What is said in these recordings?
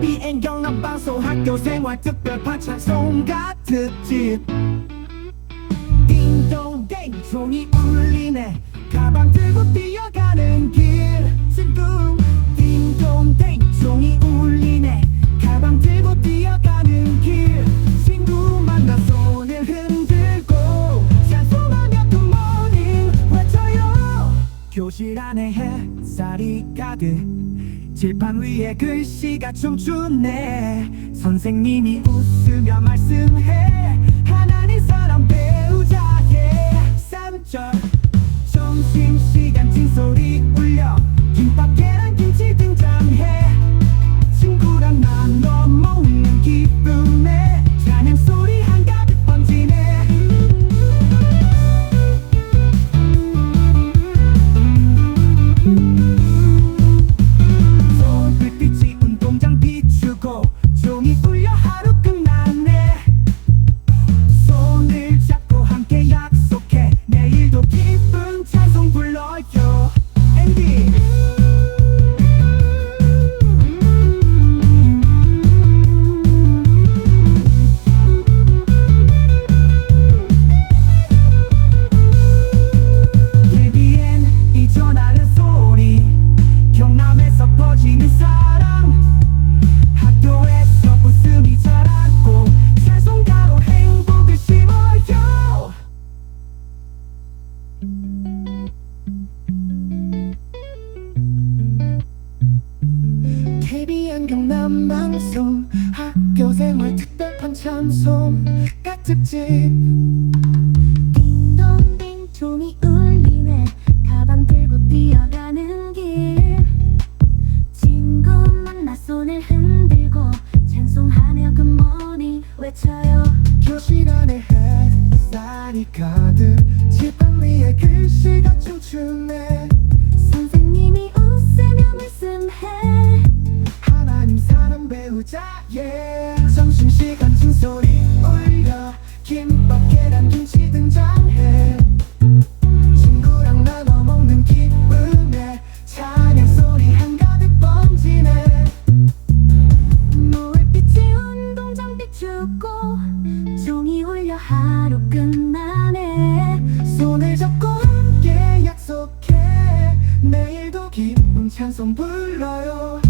KBN 경남방송 학교생활 특별 반찬송 같은집. 띵동댕 종이 울리네. 가방 들고 뛰어가는 길. 지금 띵동댕 종이 울리네. 가방 들고 뛰어가는 길. 친구 만나 손을 흔들고 찬송하며 굿모닝 외쳐요. 교실 안에 햇살이 가득 칠판 위에 글씨가 춤추네. 선생님이 웃으며 말씀해. 하나님 사랑 배우자의 3절. 점심시간 찐소리 울려 KBN 경남방송 학교생활 특별판 찬송 가특집 예 점심시간 징소리 울려 김밥 계란 김치 등장해 친구랑 나눠 먹는 기쁨에 찬양 소리 한가득 번지네. 노을빛이 운동장 비추고 종이 울려 하루 끝나네. 손을 잡고 함께 약속해. 내일도 기쁜 찬송 불러요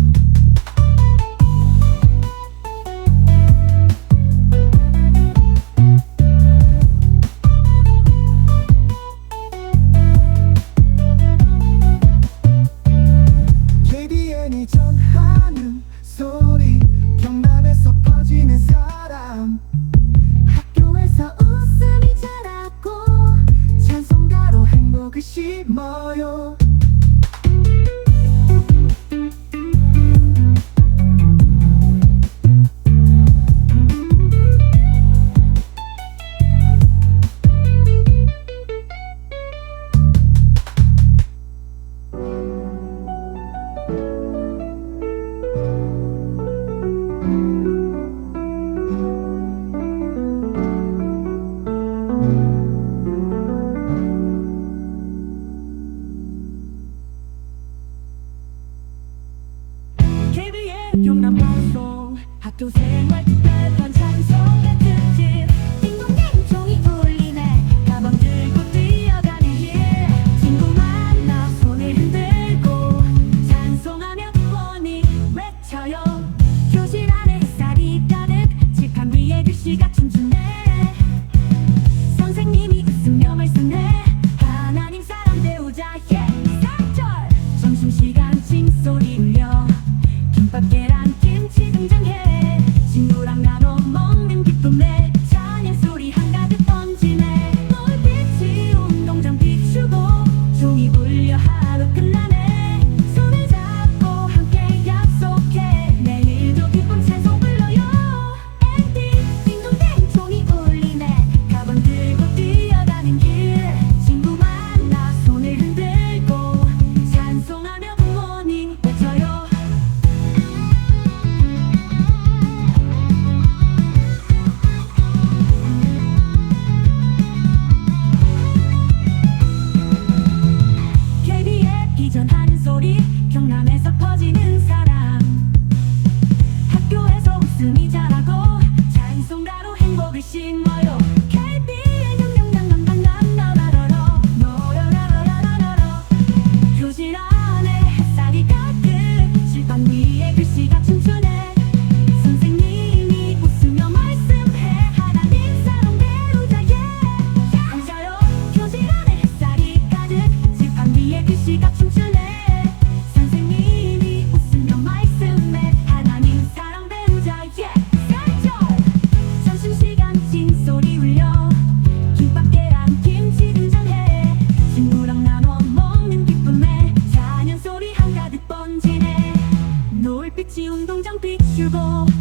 big your ball.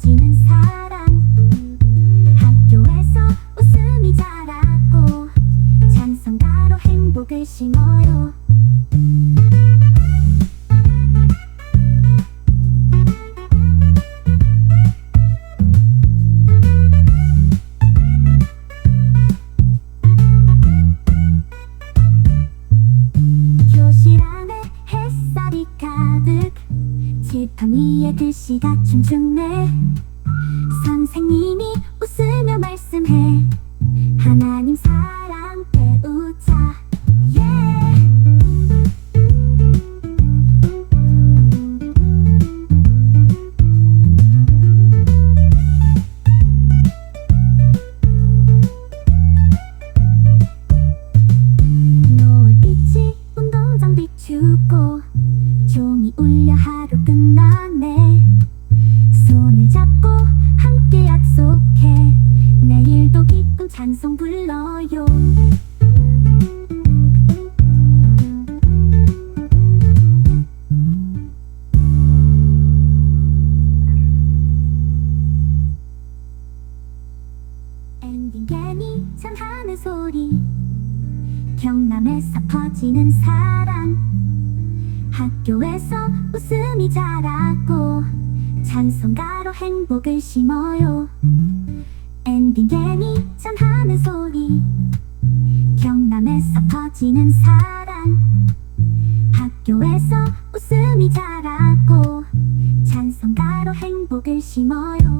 지는 날씨가 춤추네. 칭찬하는 소리. 경남에서 퍼지는 사랑. 학교에서 웃음이 자랐고 찬송가로 행복을 심어요. 엔딩 개미 칭찬하는 소리. 경남에서 퍼지는 사랑. 학교에서 웃음이 자랐고 찬송가로 행복을 심어요.